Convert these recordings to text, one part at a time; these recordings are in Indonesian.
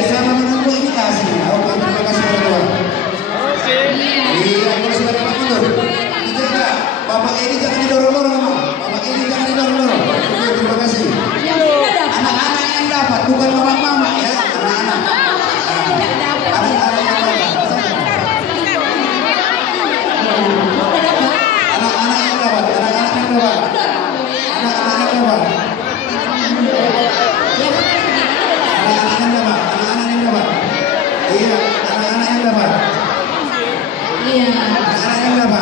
Iya, sama dengan Bu ini kasih. Oke, terima kasih teman-teman. Oke. Iya, kalau sudah dapat mundur. Dijaga. Bapak ini jangan didorong-dorong, Mama. Bapak ini jangan didorong-dorong. Oke, terima kasih. Anak-anak yang dapat, bukan mama-mama ya, anak-anak. Anak-anak yang dapat. Anak-anak yang dapat, anak-anak yang dapat. Anak-anak yang dapat. Anak-anak yang dapat, anak-anak yang dapat. Iya, anak-anak yang dapat. Anak-anak yang dapat.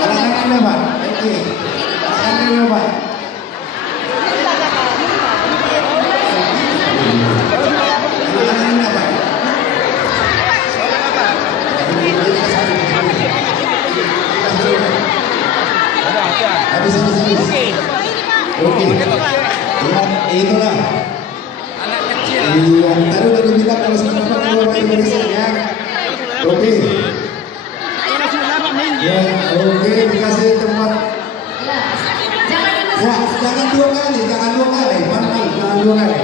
Anak-anak yang dapat. Oke. Anak-anak yang dapat. Anak-anak yang dapat. Habis. Oke. Itulah. Anak kecil. Iya, tadi udah dibilang kalau sama Bapak keluar dari barisan ya. Oke. Ya, oke, dikasih tempat. Ya, jangan dua kali, jangan dua kali. Jangan dua kali.